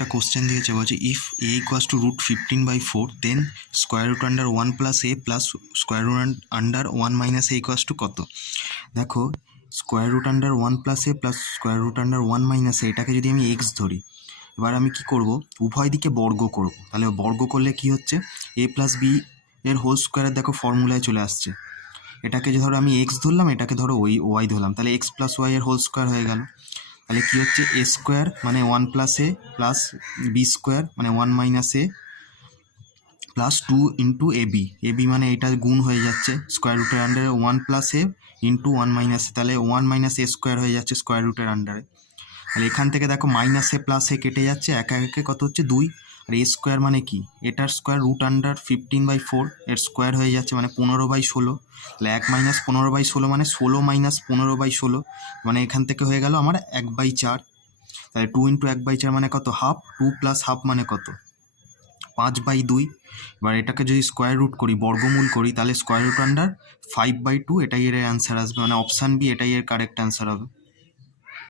একটা কোশ্চেন দিয়েছে, বলছে if a equals to √15/4 then square root under 1 plus a plus square root under 1 minus a equals to কত। দেখো, square root under 1 plus a plus square root under 1 minus a, এটাকে যদি আমি x ধরি, এবার আমি কি করব, উভয় দিকে বর্গ করব। তাহলে বর্গ করলে কি হচ্ছে, এ প্লাস বি এর হোল স্কোয়ারের দেখো ফর্মুলায় চলে আসছে। এটাকে ধরো আমি এক্স ধরলাম, এটাকে ধরো ওয়াই ধরলাম, তাহলে এক্স প্লাস ওয়াই এর হোল স্কোয়ার হয়ে গেল। তাহলে কী হচ্ছে, এ স্কোয়ার মানে 1 plus a plus B square মানে 1 minus A plus 2 into A B মানে এটা গুণ হয়ে যাচ্ছে স্কোয়ার রুটের আন্ডারে 1 প্লাস এ ইন্টু 1 মাইনাস এ, তাহলে 1 মাইনাস এ স্কোয়ার হয়ে যাচ্ছে স্কোয়ার রুটের আন্ডারে। তাহলে এখান থেকে দেখো মাইনাস এ প্লাস এ কেটে যাচ্ছে, একে একে কত হচ্ছে 2। আর এ স্কোয়ার মানে কি, এটার স্কোয়ার √ 15/4 এর স্কোয়ার হয়ে যাচ্ছে মানে 15/16। তাহলে 1 মাইনাস 15/16 মানে 16 মাইনাস 15/16, মানে এখান থেকে হয়ে গেল আমার 1/4। তাহলে 2 ইন্টু 1/4 মানে কত, হাফ। 2 প্লাস হাফ মানে কত, 5/2। এবার এটাকে যদি স্কোয়ার রুট করি, বর্গমূল করি, তাহলে স্কোয়ার রুট আন্ডার 5/2, এটাই এর অ্যান্সার আসবে, মানে অপশান বি এটাই এর কারেক্ট অ্যান্সার হবে।